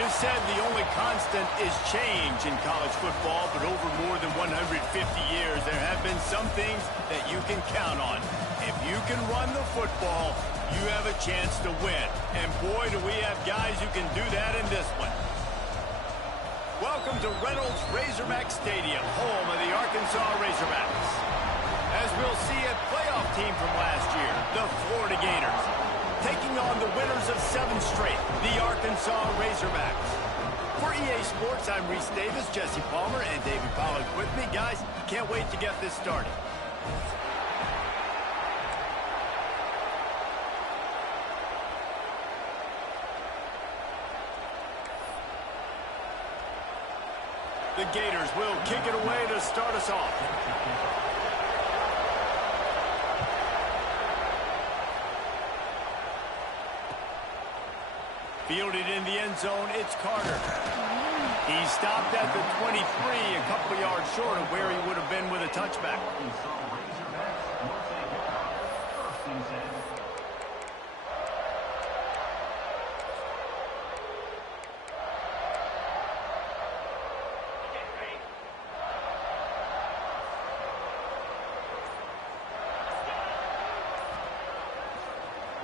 It is said the only constant is change in college football, but over more than 150 years, there have been some things that you can count on. If you can run the football, you have a chance to win. And boy, do we have guys who can do that in this one. Welcome to Reynolds Razorback Stadium, home of the Arkansas Razorbacks. As we'll see, a playoff team from last year, the Florida Gators, taking on the winners of 7 straight, the Arkansas Razorbacks. For EA Sports, I'm Reese Davis, Jesse Palmer, and Davey Pollack with me. Guys, can't wait to get this started. The Gators will kick it away to start us off. Fielded in the end zone, it's Carter. He stopped at the 23, a couple yards short of where he would have been with a touchback.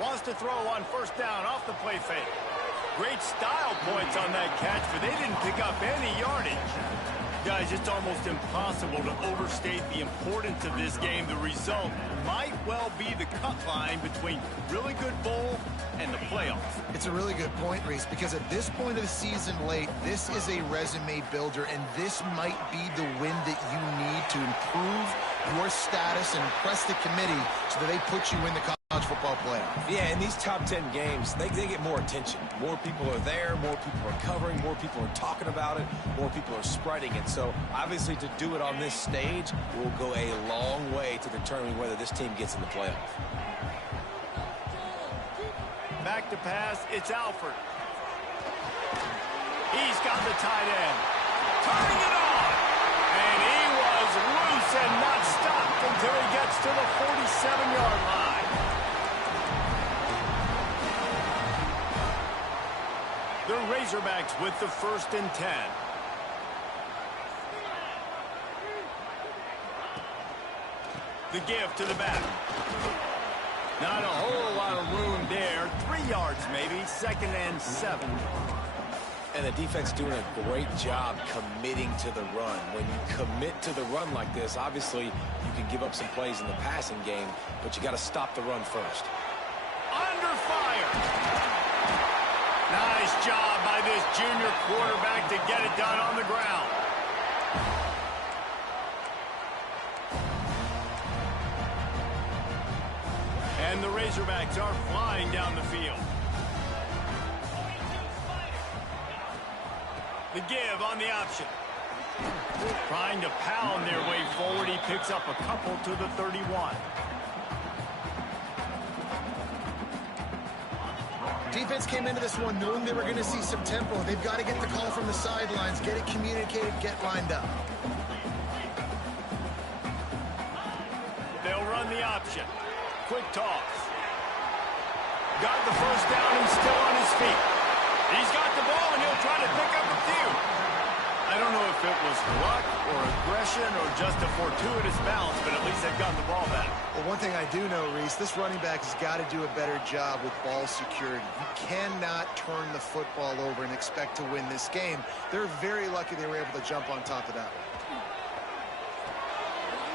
Wants to throw on first down off the play fake. Great style points on that catch, but they didn't pick up any yardage. Guys, it's almost impossible to overstate the importance of this game. The result might well be the cut line between really good bowl and the playoffs. It's a really good point, Reese, because at this point of the season late, this is a resume builder, and this might be the win that you need to improve your status and impress the committee so that they put you in the college football playoff. Yeah, in these top 10 games, they get more attention. More people are there, more people are covering, more people are talking about it, more people are spreading it. So, obviously, to do it on this stage will go a long way to determining whether this team gets in the playoff. Back to pass, it's Alford. He's got the tight end. Turning it on! And he was loose and not stopped until he gets to the 47-yard line. The Razorbacks with the 1st and 10. The give to the back. Not a whole lot of room there. 3 yards maybe. 2nd and 7. And the defense doing a great job committing to the run. When you commit to the run like this, obviously you can give up some plays in the passing game, but you got to stop the run first. Under fire. Nice job by this junior quarterback to get it done on the ground. And the Razorbacks are flying down the field. The give on the option. Trying to pound their way forward. He picks up a couple to the 31. Defense came into this one knowing they were going to see some tempo. They've got to get the call from the sidelines, get it communicated, get lined up. They'll run the option. Quick toss. Got the first down and still on his feet. He's got the ball and he'll try to pick up a few. I don't know if it was luck or aggression or just a fortuitous bounce, but at least they've gotten the ball back. Well, one thing I do know, Reese, this running back has got to do a better job with ball security. You cannot turn the football over and expect to win this game. They're very lucky they were able to jump on top of that one.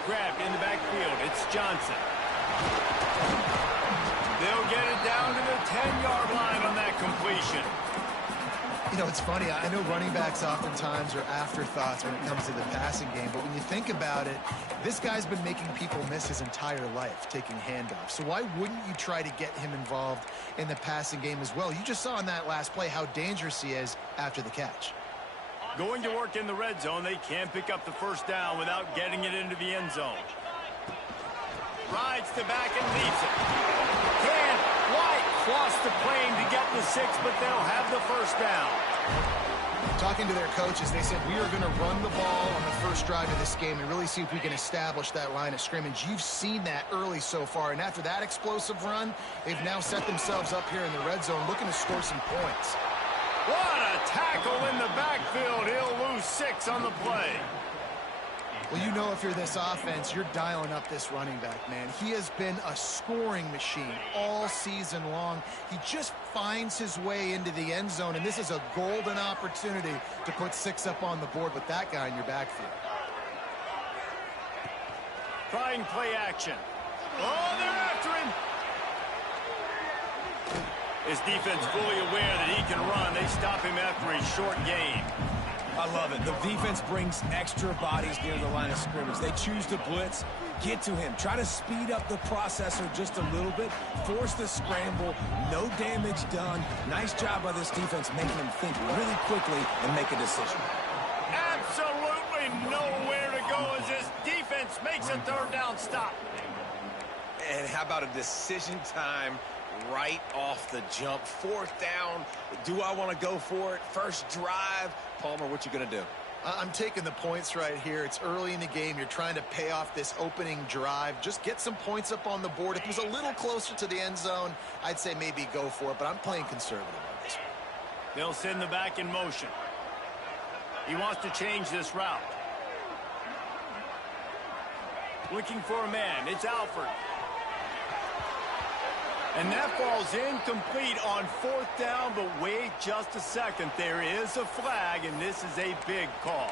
Grabbed in the backfield. It's Johnson. They'll get it down to the 10-yard line on that completion. You know, it's funny. I know running backs oftentimes are afterthoughts when it comes to the passing game, but when you think about it, this guy's been making people miss his entire life taking handoffs. So why wouldn't you try to get him involved in the passing game as well? You just saw in that last play how dangerous he is after the catch. Going to work in the red zone. They can't pick up the first down without getting it into the end zone. Rides to back and leaves it. Can White cross the plane to get the 6, but they'll have the first down. Talking to their coaches, they said, we are going to run the ball on the first drive of this game and really see if we can establish that line of scrimmage. You've seen that early so far, and after that explosive run, they've now set themselves up here in the red zone looking to score some points. What a tackle in the backfield. He'll lose 6 on the play. Well, you know if you're this offense, you're dialing up this running back, man. He has been a scoring machine all season long. He just finds his way into the end zone, and this is a golden opportunity to put 6 up on the board with that guy in your backfield. Trying play action. Oh, they're after him. His defense fully aware that he can run. They stop him after a short gain. I love it. The defense brings extra bodies near the line of scrimmage. They choose to blitz, get to him, try to speed up the processor just a little bit, force the scramble, no damage done. Nice job by this defense making him think really quickly and make a decision. Absolutely nowhere to go as this defense makes a third down stop. And how about a decision time right off the jump? 4th down. Do I want to go for it? First drive. Palmer, what you going to do? I'm taking the points right here. It's early in the game. You're trying to pay off this opening drive. Just get some points up on the board. If it was a little closer to the end zone, I'd say maybe go for it, but I'm playing conservative on this one. They'll send the back in motion. He wants to change this route. Looking for a man. It's Alford. And that falls incomplete on 4th down, but wait just a second. There is a flag, and this is a big call.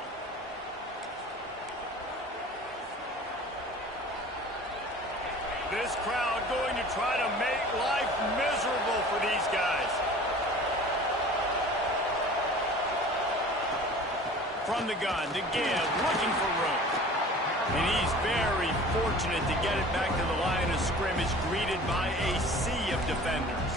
This crowd going to try to make life miserable for these guys. From the gun to give, looking for room. And he's very fortunate to get it back to the line of scrimmage, greeted by a sea of defenders.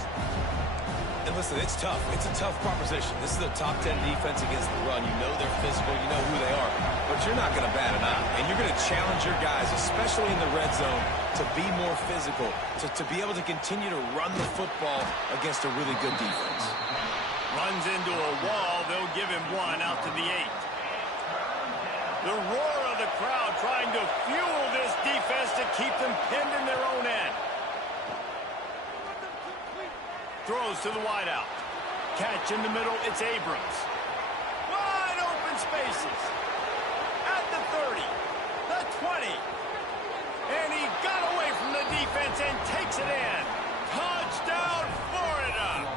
And listen, it's tough. It's a tough proposition. This is a top 10 defense against the run. You know they're physical. You know who they are. But you're not going to bat an eye. And you're going to challenge your guys, especially in the red zone, to be more physical, to be able to continue to run the football against a really good defense. Runs into a wall. They'll give him 1 out to the 8. The roar of the crowd trying to fuel this defense to keep them pinned in their own end. Throws to the wideout. Catch in the middle, it's Abrams. Wide open spaces. At the 30, the 20. And he got away from the defense and takes it in. Touchdown, Florida!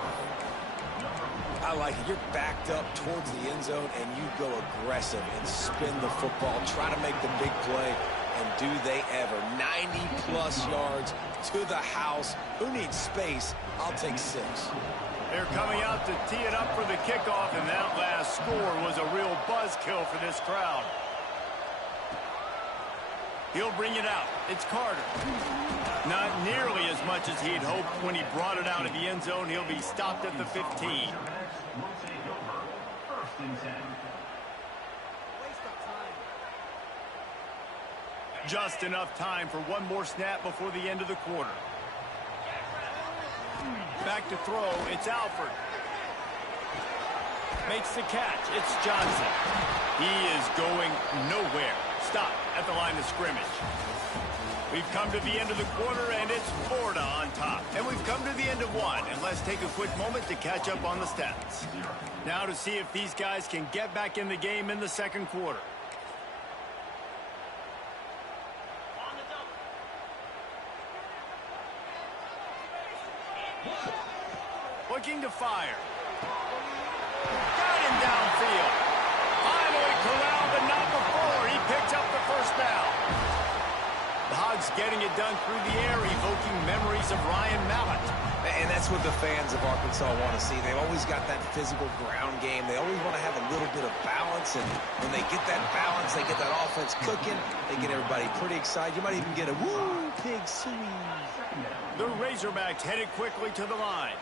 I like it. You're backed up towards the end zone, and you go aggressive and spin the football, try to make the big play, and do they ever. 90-plus yards to the house. Who needs space? I'll take 6. They're coming out to tee it up for the kickoff, and that last score was a real buzzkill for this crowd. He'll bring it out. It's Carter. Not nearly as much as he'd hoped when he brought it out of the end zone. He'll be stopped at the 15. Just enough time for one more snap before the end of the quarter. Back to throw. It's Alford. Makes the catch. It's Johnson. He is going nowhere. Stop at the line of scrimmage. We've come to the end of the quarter, and it's Florida on top. And we've come to the end of one, and let's take a quick moment to catch up on the stats. Now to see if these guys can get back in the game in the second quarter. Looking to fire. Got him downfield. Finally corralled, but not before. He picks up the first down. The Hogs getting it done through the air, evoking memories of Ryan Mallett. And that's what the fans of Arkansas want to see. They've always got that physical ground game. They always want to have a little bit of balance. And when they get that balance, they get that offense cooking. They get everybody pretty excited. You might even get a woo, pig suey. The Razorbacks headed quickly to the line.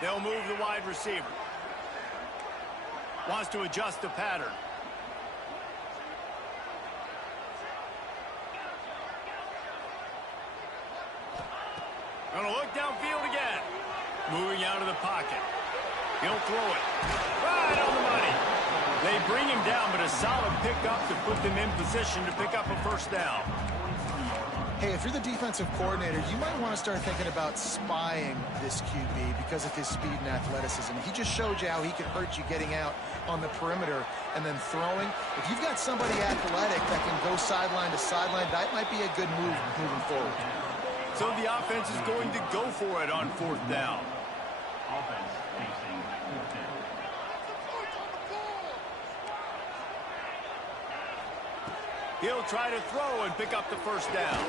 They'll move the wide receiver. Wants to adjust the pattern. Gonna look downfield again. Moving out of the pocket. He'll throw it. Right on the money. They bring him down, but a solid pickup to put them in position to pick up a first down. Hey, if you're the defensive coordinator, you might want to start thinking about spying this QB because of his speed and athleticism. He just showed you how he can hurt you getting out on the perimeter and then throwing. If you've got somebody athletic that can go sideline to sideline, that might be a good move moving forward. So the offense is going to go for it on 4th down. Offense facing 4th down. He'll try to throw and pick up the 1st down.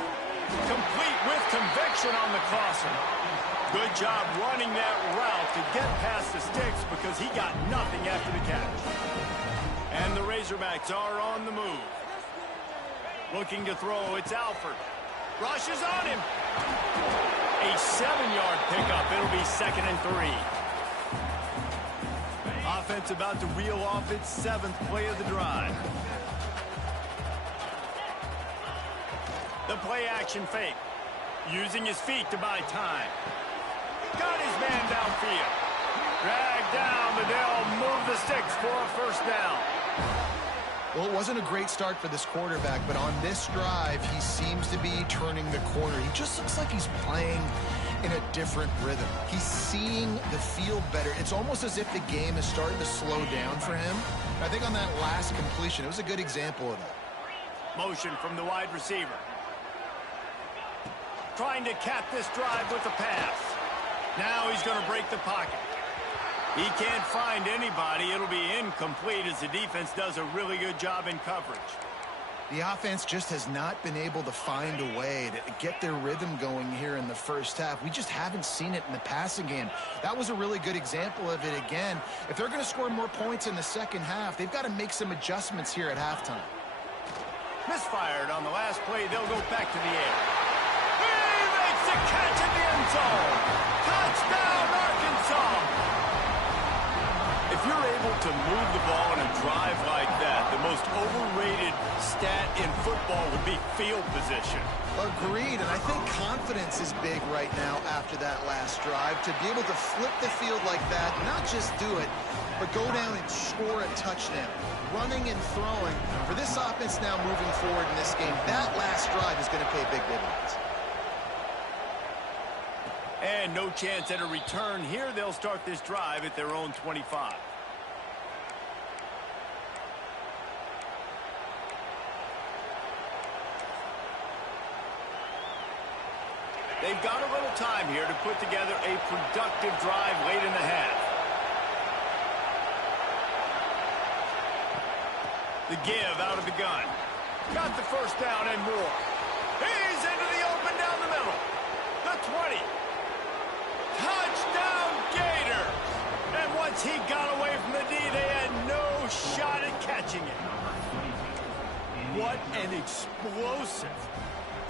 Complete with conviction on the crosser. Good job running that route to get past the sticks because he got nothing after the catch. And the Razorbacks are on the move. Looking to throw, it's Alford. Rushes on him. A 7-yard pickup. It'll be 2nd and 3. Offense about to reel off its 7th play of the drive. The play-action fake. Using his feet to buy time. Got his man downfield. Dragged down, but they'll move the sticks for a 1st down. Well, it wasn't a great start for this quarterback, but on this drive, he seems to be turning the corner. He just looks like he's playing in a different rhythm. He's seeing the field better. It's almost as if the game is starting to slow down for him. I think on that last completion, it was a good example of that. Motion from the wide receiver. Trying to cap this drive with a pass. Now he's going to break the pocket. He can't find anybody. It'll be incomplete as the defense does a really good job in coverage. The offense just has not been able to find a way to get their rhythm going here in the 1st half. We just haven't seen it in the passing game. That was a really good example of it again. If they're going to score more points in the 2nd half, they've got to make some adjustments here at halftime. Misfired on the last play. They'll go back to the air. He makes the catch in the end zone. Touchdown, Arkansas. If you're able to move the ball in a drive like that, the most overrated stat in football would be field position. Agreed, and I think confidence is big right now after that last drive. To be able to flip the field like that, not just do it, but go down and score a touchdown. Running and throwing. For this offense now moving forward in this game, that last drive is going to pay big dividends. And no chance at a return here. They'll start this drive at their own 25. They've got a little time here to put together a productive drive late in the half. The give out of the gun. Got the 1st down and more. He's into the open down the middle. The 20. Touchdown, Gators! And once he got away from the D, they had no shot at catching it. What an explosive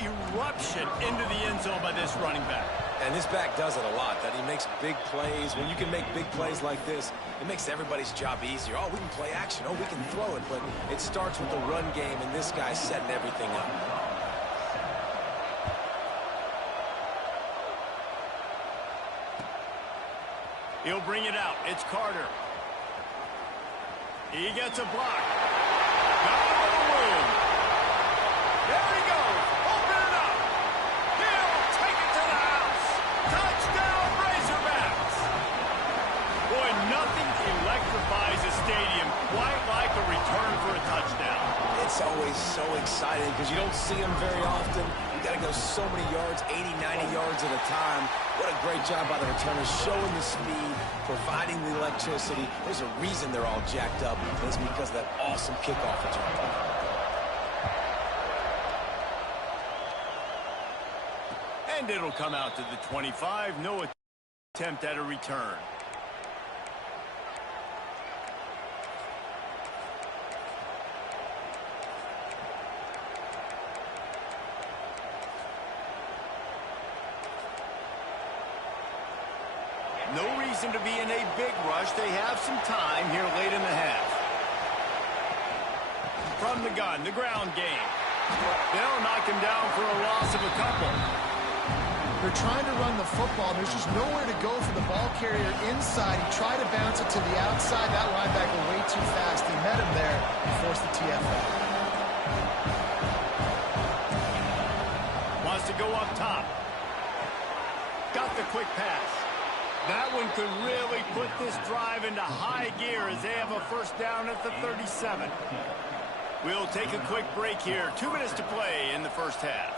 eruption into the end zone by this running back. And this back does it a lot, that he makes big plays. When you can make big plays like this, it makes everybody's job easier. Oh, we can play action. Oh, we can throw it. But it starts with the run game, and this guy's setting everything up. He'll bring it out. It's Carter. He gets a block. Got a little room. There he goes. Open it up. He'll take it to the house. Touchdown, Razorbacks. Boy, nothing electrifies a stadium quite like a return for a touchdown. It's always so exciting because you don't see them very often. You got to go so many yards, 80, 90 yards at a time. What a great job by the returners, showing the speed, providing the electricity. There's a reason they're all jacked up, and it's because of that awesome kickoff return. And it'll come out to the 25. No attempt at a return. No reason to be in a big rush. They have some time here late in the half. From the gun, the ground game. They'll knock him down for a loss of a couple. They're trying to run the football. There's just nowhere to go for the ball carrier inside. He tried to bounce it to the outside. That linebacker way too fast. He met him there and forced the TFL. wants to go up top. Got the quick pass. That one could really put this drive into high gear as they have a first down at the 37. We'll take a quick break here. 2 minutes to play in the first half.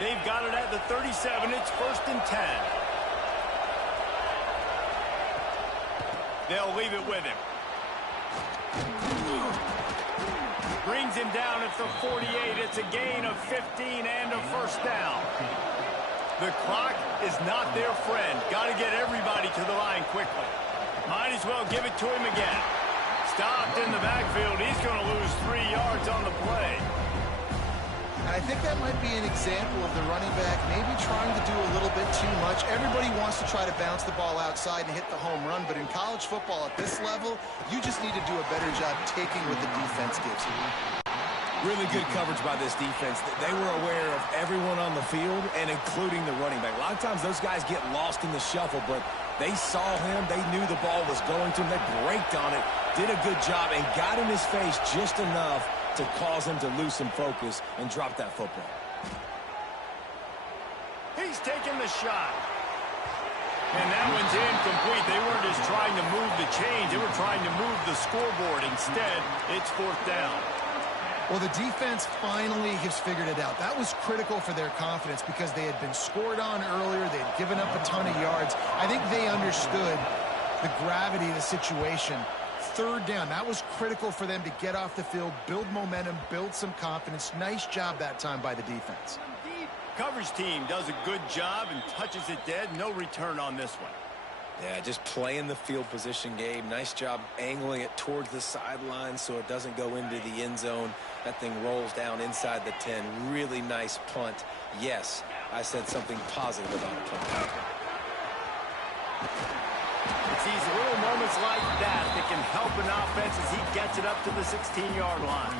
They've got it at the 37. It's 1st and 10. They'll leave it with him. Brings him down at the 48. It's a gain of 15 and a first down. The clock is not their friend. Got to get everybody to the line quickly. Might as well give it to him again. Stopped in the backfield. He's going to lose 3 yards on the play. I think that might be an example of the running back maybe trying to do a little bit too much. Everybody wants to try to bounce the ball outside and hit the home run, but in college football at this level, you just need to do a better job taking what the defense gives you. Really good coverage by this defense. They were aware of everyone on the field, and including the running back. A lot of times those guys get lost in the shuffle, but they saw him. They knew the ball was going to him. They braked on it, did a good job, and got in his face just enough to cause him to lose some focus and drop that football. He's taking the shot. And that one's incomplete. They weren't just trying to move the chains. They were trying to move the scoreboard. Instead, it's 4th down. Well, the defense finally has figured it out. That was critical for their confidence because they had been scored on earlier. They had given up a ton of yards. I think they understood the gravity of the situation. 3rd down, that was critical for them to get off the field, build momentum, build some confidence. Nice job that time by the defense. Coverage team does a good job and touches it dead. No return on this one. Yeah, just playing the field position game. Nice job angling it towards the sideline so it doesn't go into the end zone. That thing rolls down inside the 10. Really nice punt. Yes, I said something positive about a punt. It's these little moments like that can help an offense as he gets it up to the 16-yard line.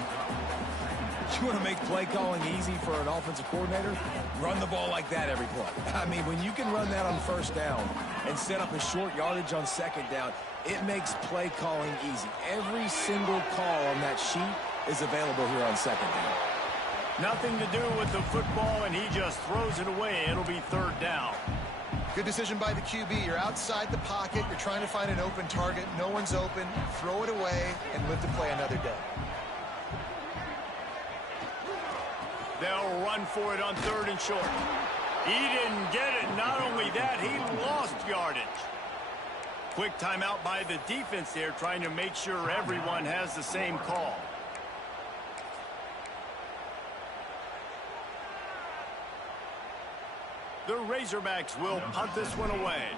You want to make play calling easy for an offensive coordinator? Run the ball like that every play. I mean, when you can run that on 1st down and set up a short yardage on 2nd down, it makes play calling easy. Every single call on that sheet is available here on 2nd down. Nothing to do with the football, and he just throws it away. It'll be 3rd down. Good decision by the QB. You're outside the pocket. You're trying to find an open target. No one's open. Throw it away and live to play another day. They'll run for it on 3rd and short. He didn't get it. Not only that, he lost yardage. Quick timeout by the defense there, trying to make sure everyone has the same call. The Razorbacks will punt this one away.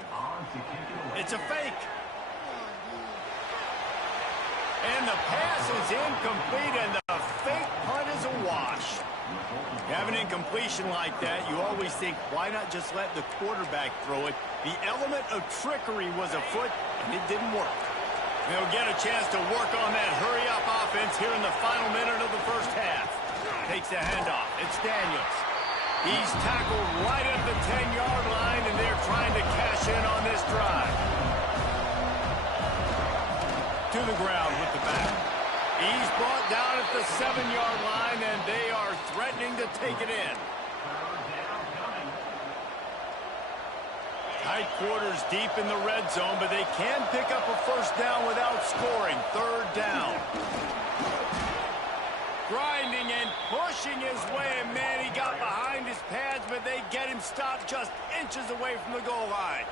It's a fake. And the pass is incomplete, and the fake punt is a wash. You have an incompletion like that, you always think, why not just let the quarterback throw it? The element of trickery was afoot, and it didn't work. They'll get a chance to work on that hurry-up offense here in the final minute of the first half. Takes the handoff. It's Daniels. He's tackled right at the 10-yard line, and they're trying to cash in on this drive. To the ground with the back. He's brought down at the 7-yard line, and they are threatening to take it in. Tight quarters deep in the red zone, but they can pick up a first down without scoring. 3rd down. Grinding and pushing his way, and man, he got behind his pads, but they get him stopped just inches away from the goal line.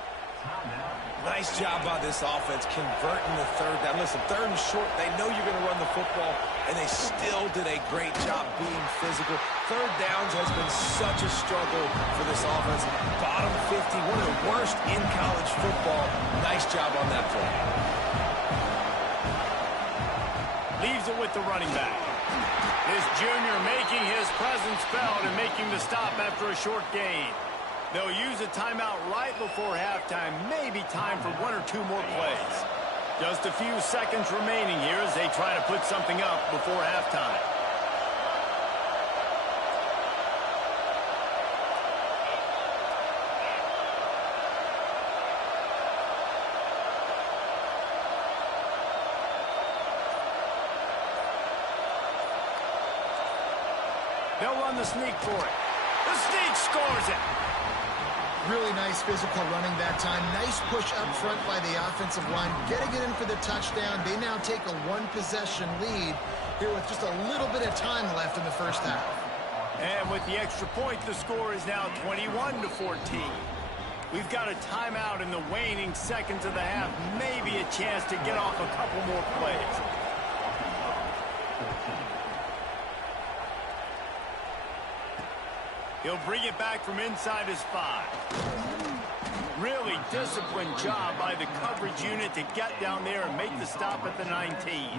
Nice job by this offense converting the 3rd down. Listen, 3rd and short, they know you're going to run the football, and they still did a great job being physical. 3rd downs has been such a struggle for this offense. Bottom 50, one of the worst in college football. Nice job on that play. Leaves it with the running back. This junior making his presence felt and making the stop after a short gain. They'll use a timeout right before halftime. Maybe time for 1 or 2 more plays. Just a few seconds remaining here as they try to put something up before halftime. They'll run the sneak for it. The sneak scores it. Really nice physical running that time. Nice push up front by the offensive line. Getting it in for the touchdown. They now take a one-possession lead here with just a little bit of time left in the first half. And with the extra point, the score is now 21-14. We've got a timeout in the waning seconds of the half. Maybe a chance to get off a couple more plays. He'll bring it back from inside his 5. Really disciplined job by the coverage unit to get down there and make the stop at the 19.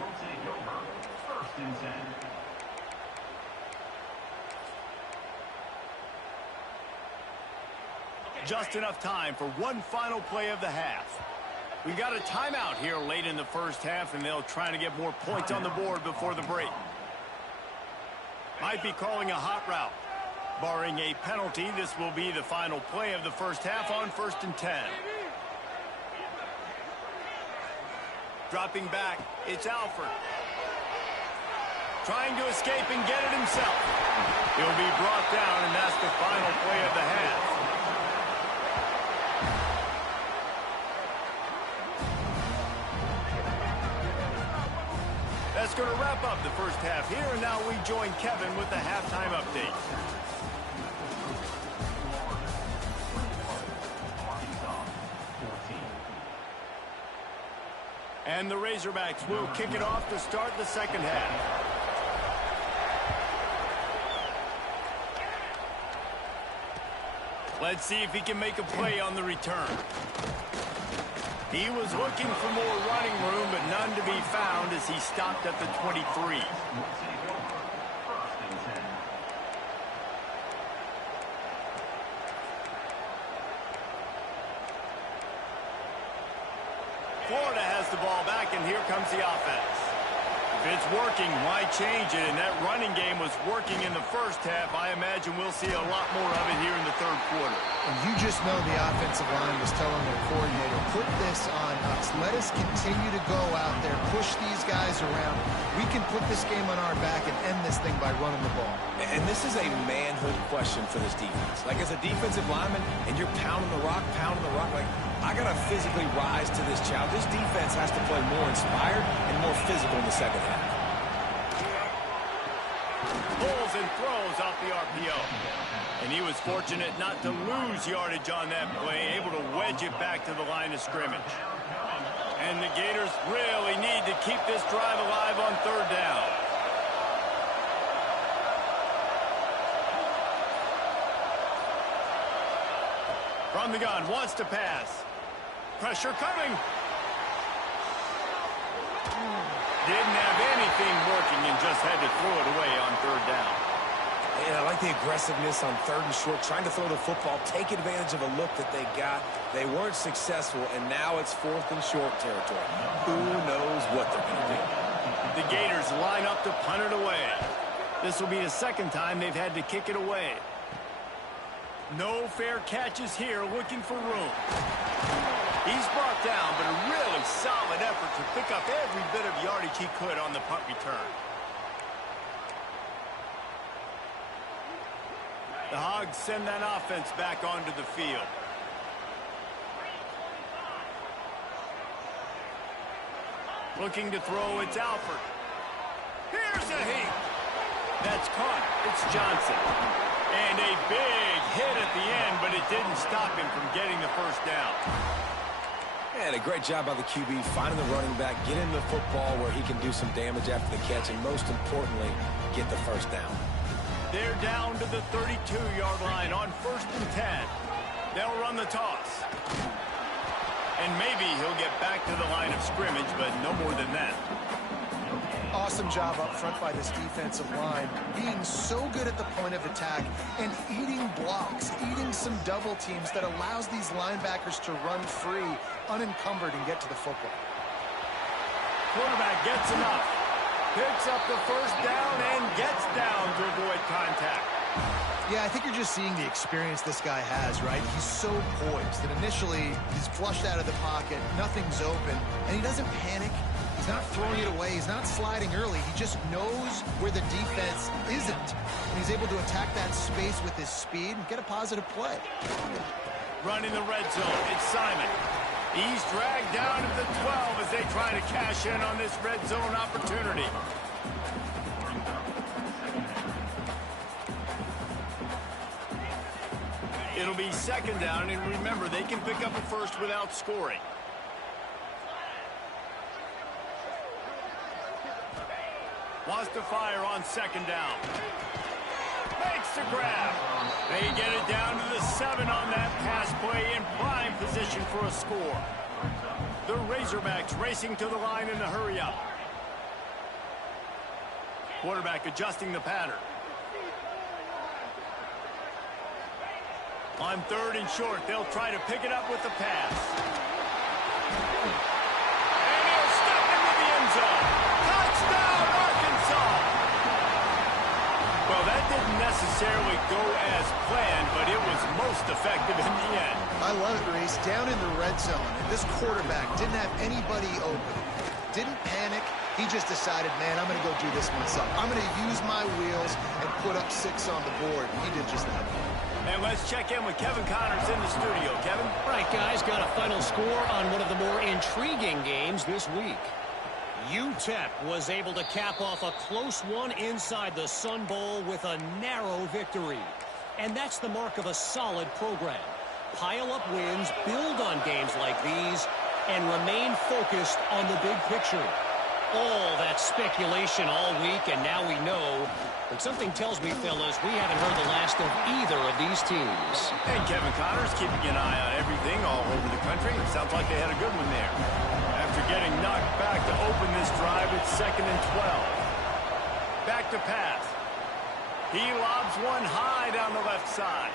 Just enough time for one final play of the half. We got a timeout here late in the first half, and they'll try to get more points on the board before the break. Might be calling a hot route. Barring a penalty, this will be the final play of the first half on 1st and 10. Dropping back, it's Alford. Trying to escape and get it himself. He'll be brought down, and that's the final play of the half. That's going to wrap up the first half here, and now we join Kevin with the halftime update. And the Razorbacks will kick it off to start the second half. Let's see if he can make a play on the return. He was looking for more running room, but none to be found as he stopped at the 23. Florida has the ball back, and here comes the offense. If it's working, why change it? And that running game was working in the first half. I imagine we'll see a lot more of it here in the third quarter. And you just know the offensive line was telling their coordinator, put this on us. Let us continue to go out there, push these guys around. We can put this game on our back and end this thing by running the ball. And this is a manhood question for this defense. Like, as a defensive lineman, and you're pounding the rock, like, I got to physically rise to this challenge. This defense has to play more inspired and more physical in the second half. Pulls and throws off the RPO. And he was fortunate not to lose yardage on that play, able to wedge it back to the line of scrimmage. And the Gators really need to keep this drive alive on third down. From the gun, wants to pass. Pressure coming. Didn't have anything working and just had to throw it away on third down. And I like the aggressiveness on 3rd and short, trying to throw the football, take advantage of a look that they got. They weren't successful, and now it's 4th and short territory. Who knows what they're going to do? The Gators line up to punt it away. This will be the second time they've had to kick it away. No fair catches here, looking for room. He's brought down, but a really solid effort to pick up every bit of yardage he could on the punt return. The Hogs send that offense back onto the field. Looking to throw, it's Alford. Here's a heat. That's caught. It's Johnson. And a big hit at the end, but it didn't stop him from getting the first down. And a great job by the QB, finding the running back, getting the football where he can do some damage after the catch, and most importantly, get the first down. They're down to the 32-yard line on 1st and 10. They'll run the toss. And maybe he'll get back to the line of scrimmage, but no more than that. Awesome job up front by this defensive line, being so good at the point of attack and eating blocks, eating some double teams that allows these linebackers to run free, unencumbered, and get to the football. Quarterback gets enough. Picks up the first down and gets down to avoid contact. Yeah, I think you're just seeing the experience this guy has, right? He's so poised that initially he's flushed out of the pocket, nothing's open, and he doesn't panic. He's not throwing it away. He's not sliding early. He just knows where the defense isn't. And he's able to attack that space with his speed and get a positive play. Running the red zone, it's Simon. He's dragged down to the 12 as they try to cash in on this red zone opportunity. It'll be second down, and remember, they can pick up a first without scoring. Wants to fire on second down. Makes the grab. They get it down to the 7 on that pass play in prime position for a score. The Razorbacks racing to the line in a hurry-up. Quarterback adjusting the pattern. On third and short, they'll try to pick it up with the pass. And he'll step into the end zone. Touchdown, Arkansas! Well, that didn't necessarily go as planned, but it was most effective in the end. I love it, Reese. Down in the red zone, and this quarterback didn't have anybody open. Didn't panic. He just decided, man, I'm going to go do this myself. I'm going to use my wheels and put up 6 on the board. He did just that. And let's check in with Kevin Connors in the studio. Kevin? Right, guys, got a final score on one of the more intriguing games this week. UTEP was able to cap off a close one inside the Sun Bowl with a narrow victory. And that's the mark of a solid program. Pile up wins, build on games like these, and remain focused on the big picture. All that speculation all week, and now we know. But something tells me, fellas, we haven't heard the last of either of these teams. And Kevin Connors keeping an eye on everything all over the country. It sounds like they had a good one there. After getting knocked back to open this drive, it's 2nd and 12. Back to pass. He lobs one high down the left side.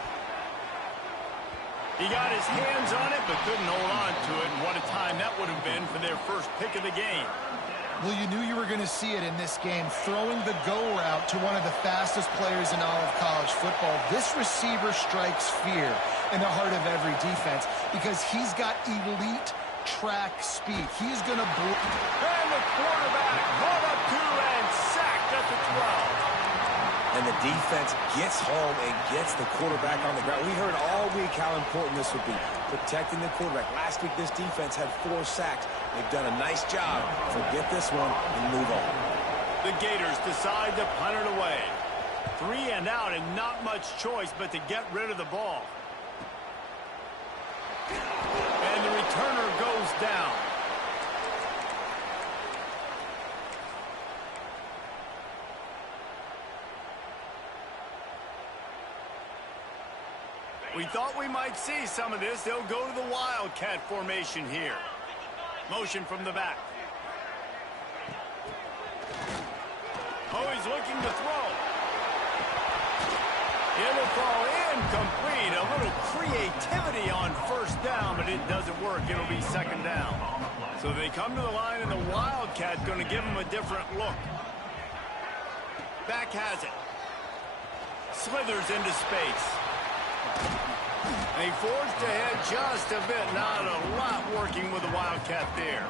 He got his hands on it, but couldn't hold on to it. And what a time that would have been for their first pick of the game. Well, you knew you were going to see it in this game, throwing the go route to one of the fastest players in all of college football. This receiver strikes fear in the heart of every defense because he's got elite track speed. He's going to... And the quarterback brought up 2 and sacked at the 12. And the defense gets home and gets the quarterback on the ground. We heard all week how important this would be, protecting the quarterback. Last week, this defense had 4 sacks. They've done a nice job. Forget this one and move on. The Gators decide to punt it away. 3 and out and not much choice but to get rid of the ball. And the returner goes down. We thought we might see some of this. They'll go to the Wildcat formation here. Motion from the back. Oh, he's looking to throw. It'll fall incomplete. A little creativity on first down, but it doesn't work. It'll be 2nd down. So they come to the line, and the Wildcat going to give them a different look. Back has it. Slithers into space. They forced ahead just a bit. Not a lot working with the Wildcat there.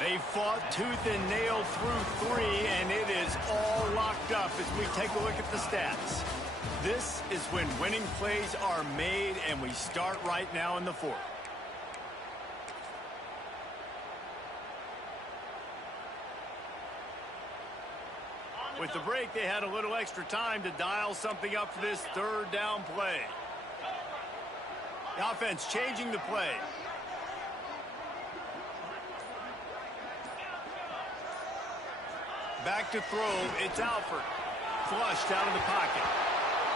They fought tooth and nail through 3, and it is all locked up as we take a look at the stats. This is when winning plays are made, and we start right now in the 4th. With the break, they had a little extra time to dial something up for this 3rd down play. The offense changing the play. Back to throw, it's Alford. Flushed out of the pocket.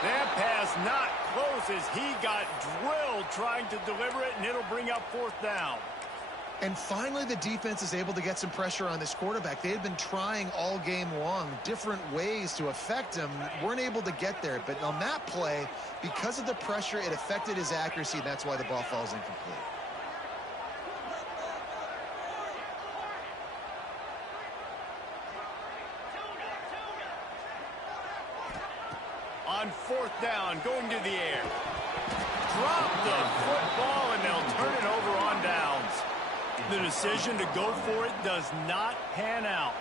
That pass not close as he got drilled trying to deliver it, and it'll bring up 4th down. And finally, the defense is able to get some pressure on this quarterback. They had been trying all game long different ways to affect him. Weren't able to get there. But on that play, because of the pressure, it affected his accuracy. That's why the ball falls incomplete. fourth down, going to the air. Drop the football, and they'll turn it over on downs. The decision to go for it does not pan out.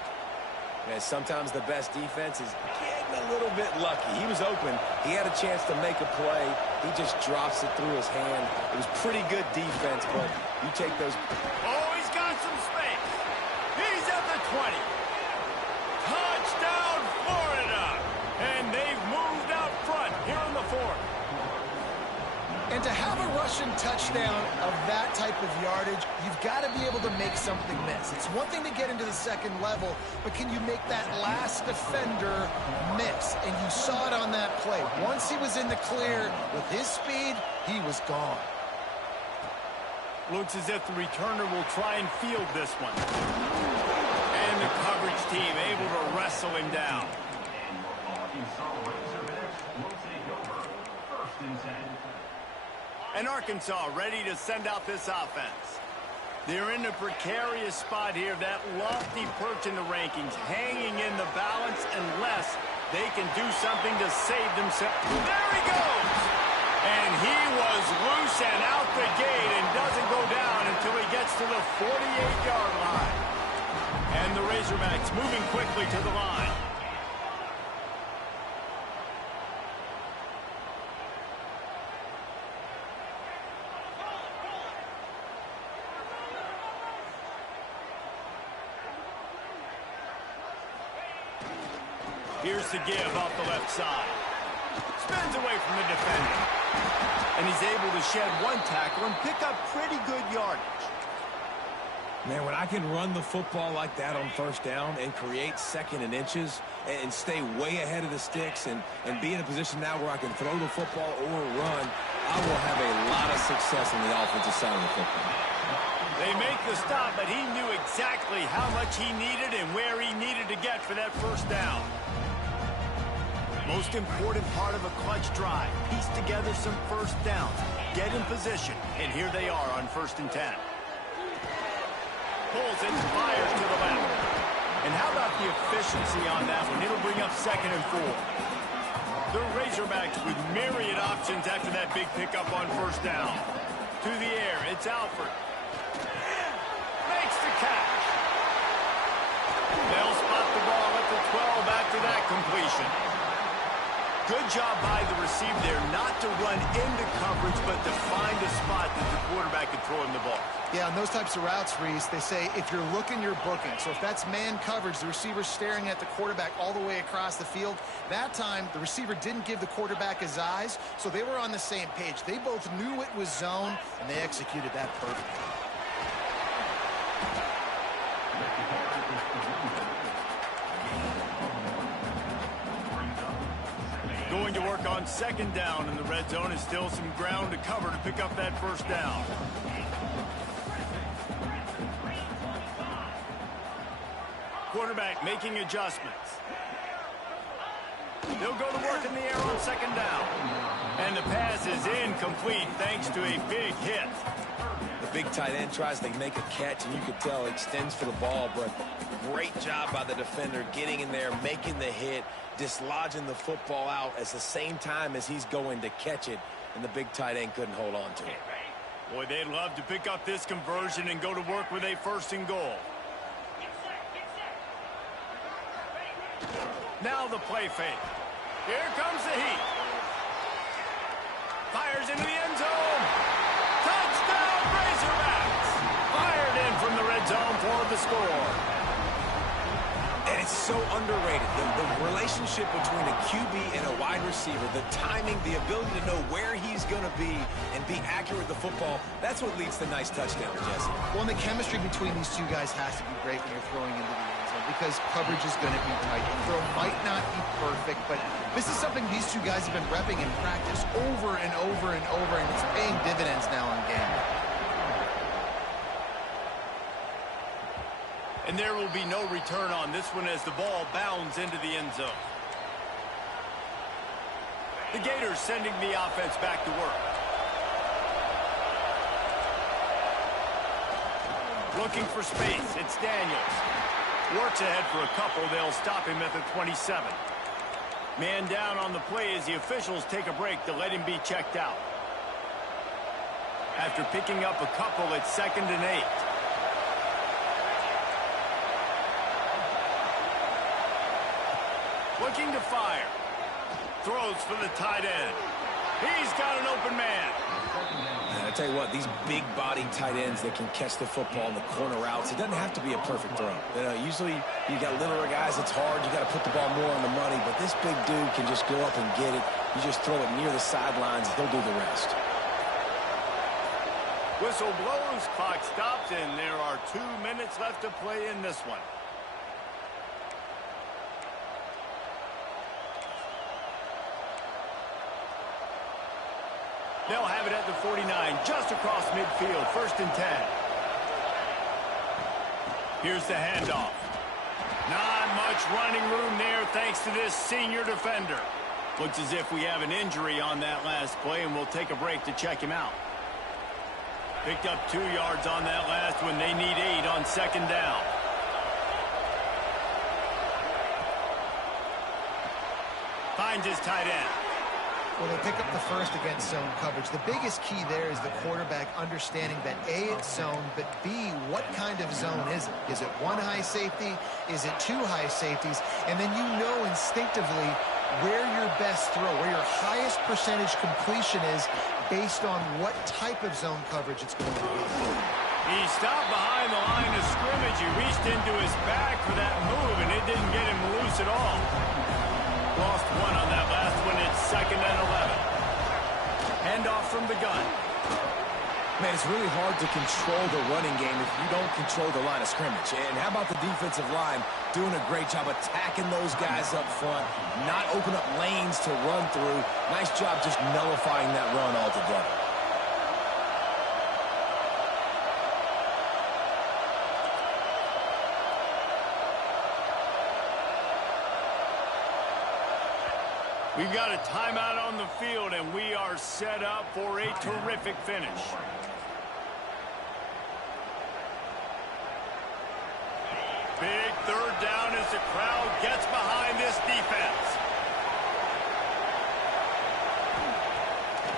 Yeah, sometimes the best defense is getting a little bit lucky. He was open. He had a chance to make a play. He just drops it through his hand. It was pretty good defense, but you take those. Oh, he's got some space. He's at the 20. Touchdown, Florida. And they've moved out front here in the fourth. And to have a rushing touchdown of that type of yardage, you've got to be able to make something miss. It's one thing to get into the second level, but can you make that last defender miss? And you saw it on that play. Once he was in the clear with his speed, he was gone. Looks as if the returner will try and field this one. And the coverage team able to wrestle him down. And Arkansas ready to send out this offense. They're in a precarious spot here, that lofty perch in the rankings, hanging in the balance unless they can do something to save themselves. There he goes! And he was loose and out the gate and doesn't go down until he gets to the 48-yard line. And the Razorbacks moving quickly to the line. Here's the give off the left side. Spins away from the defender. And he's able to shed one tackle and pick up pretty good yardage. Man, when I can run the football like that on first down and create second and inches and stay way ahead of the sticks and be in a position now where I can throw the football or run, I will have a lot of success on the offensive side of the football. They make the stop, but he knew exactly how much he needed and where he needed to get for that first down. Most important part of a clutch drive. Piece together some first downs. Get in position. And here they are on 1st and 10. Pulls it, fires to the left. And how about the efficiency on that one? It'll bring up 2nd and 4. The Razorbacks with myriad options after that big pickup on first down. To the air, it's Alford. Makes the catch. They'll spot the ball at the 12 after that completion. Good job by the receiver there not to run into coverage, but to find a spot that the quarterback could throw him the ball. Yeah, on those types of routes, Reese, they say if you're looking, you're booking. So if that's man coverage, the receiver's staring at the quarterback all the way across the field. That time, the receiver didn't give the quarterback his eyes, so they were on the same page. They both knew it was zone, and they executed that perfectly. Going to work on 2nd down in the red zone is still some ground to cover to pick up that first down. Quarterback making adjustments. They'll go to work in the air on 2nd down. And the pass is incomplete thanks to a big hit. The big tight end tries to make a catch, and you could tell extends for the ball, but great job by the defender getting in there, making the hit, dislodging the football out at the same time as he's going to catch it, and the big tight end couldn't hold on to it. Boy, they'd love to pick up this conversion and go to work with a 1st and goal. Now the play fake. Here comes the heat. Fires into the end zone. Touchdown, Razorbacks! Fired in from the red zone for the score. And it's so underrated. The relationship between a QB and a wide receiver, the timing, the ability to know where he's going to be and be accurate with the football, that's what leads to nice touchdowns, Jesse. Well, and the chemistry between these two guys has to be great when you're throwing into the end zone because coverage is going to be tight. The throw might not be perfect, but this is something these two guys have been repping in practice over and over and over, and it's paying dividends now in game. And there will be no return on this one as the ball bounds into the end zone. The Gators sending the offense back to work. Looking for space. It's Daniels. Works ahead for a couple. They'll stop him at the 27. Man down on the play as the officials take a break to let him be checked out. After picking up a couple, it's 2nd and 8. Looking to fire. Throws for the tight end. He's got an open man. And I tell you what, these big-bodied tight ends that can catch the football in the corner routes, it doesn't have to be a perfect throw. You know, usually you got littler guys, it's hard. You got to put the ball more on the money, but this big dude can just go up and get it. You just throw it near the sidelines, he'll do the rest. Whistle blows, clock stops, and there are 2 minutes left to play in this one. They'll have it at the 49, just across midfield, 1st and 10. Here's the handoff. Not much running room there thanks to this senior defender. Looks as if we have an injury on that last play, and we'll take a break to check him out. Picked up 2 yards on that last one. They need 8 on 2nd down. Finds his tight end. Well, they pick up the first against zone coverage. The biggest key there is the quarterback understanding that A, it's zone, but B, what kind of zone is it? Is it 1 high safety? Is it 2 high safeties? And then you know instinctively where your best throw, where your highest percentage completion is based on what type of zone coverage it's going to be. He stopped behind the line of scrimmage. He reached into his back for that move, and it didn't get him loose at all. Lost 1 on that last one. It's 2nd and 11. Handoff from the gun. Man, it's really hard to control the running game if you don't control the line of scrimmage. And how about the defensive line doing a great job attacking those guys up front, not open up lanes to run through. Nice job just nullifying that run altogether. We've got a timeout on the field, and we are set up for a terrific finish. Big 3rd down as the crowd gets behind this defense.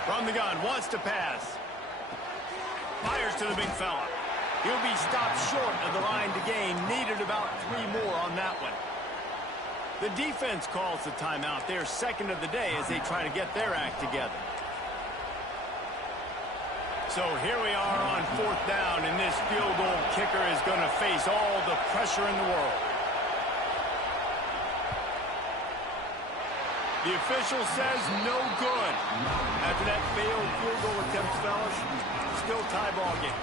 From the gun, wants to pass. Fires to the big fella. He'll be stopped short of the line to gain. Needed about 3 more on that one. The defense calls the timeout. They're 2nd of the day as they try to get their act together. So here we are on 4th down, and this field goal kicker is going to face all the pressure in the world. The official says no good. After that failed field goal attempt, fellas, still tie ball game.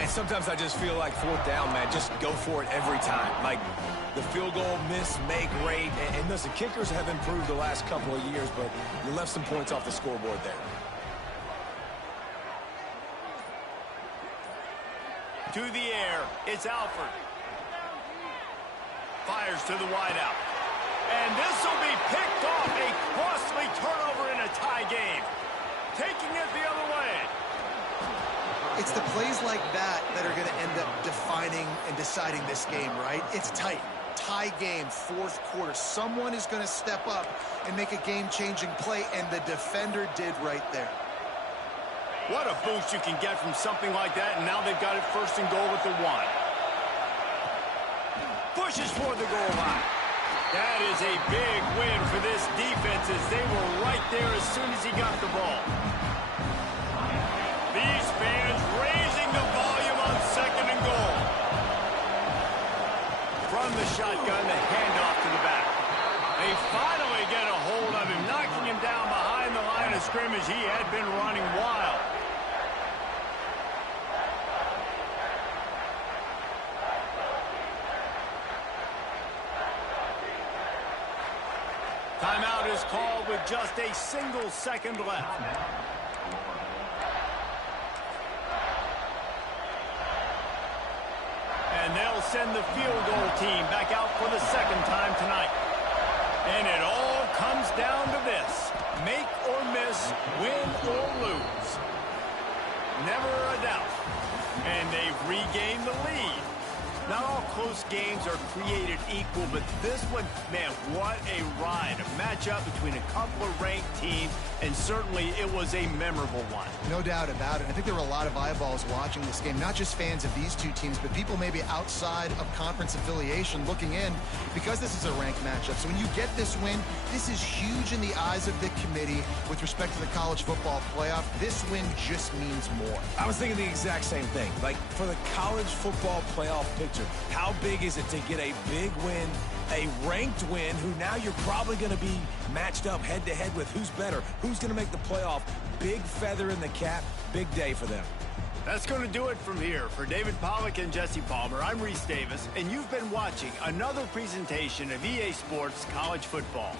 And sometimes I just feel like 4th down, man, just go for it every time. Like the field goal, miss, make, rate. And listen, kickers have improved the last couple of years, but you left some points off the scoreboard there. To the air, it's Alford. Fires to the wideout. And this will be picked off. A costly turnover in a tie game. Taking it the other way. It's the plays like that that are going to end up defining and deciding this game, right? It's tight. Tie game, 4th quarter. Someone is going to step up and make a game-changing play, and the defender did right there. What a boost you can get from something like that, and now they've got it 1st and goal at the 1. Pushes for the goal line. That is a big win for this defense as they were right there as soon as he got the ball. These fans raising the volume on 2nd and goal. From the shotgun, the handoff to the back. They finally get a hold of him, knocking him down behind the line of scrimmage. He had been running wild. Timeout is called with just a single second left. And they'll send the field goal team back out for the 2nd time tonight. And it all comes down to this. Make or miss, win or lose. Never a doubt. And they've regained the lead. Not all close games are created equal, but this one, man, what a ride. A matchup between a couple of ranked teams, and certainly it was a memorable one. No doubt about it. I think there were a lot of eyeballs watching this game, not just fans of these two teams, but people maybe outside of conference affiliation looking in because this is a ranked matchup. So when you get this win, this is huge in the eyes of the committee with respect to the college football playoff. This win just means more. I was thinking the exact same thing. Like, for the college football playoff picture, how big is it to get a big win, a ranked win, who now you're probably going to be matched up head-to-head with who's better, who's going to make the playoff. Big feather in the cap, big day for them. That's going to do it from here. For David Pollack and Jesse Palmer, I'm Reese Davis, and you've been watching another presentation of EA Sports College Football.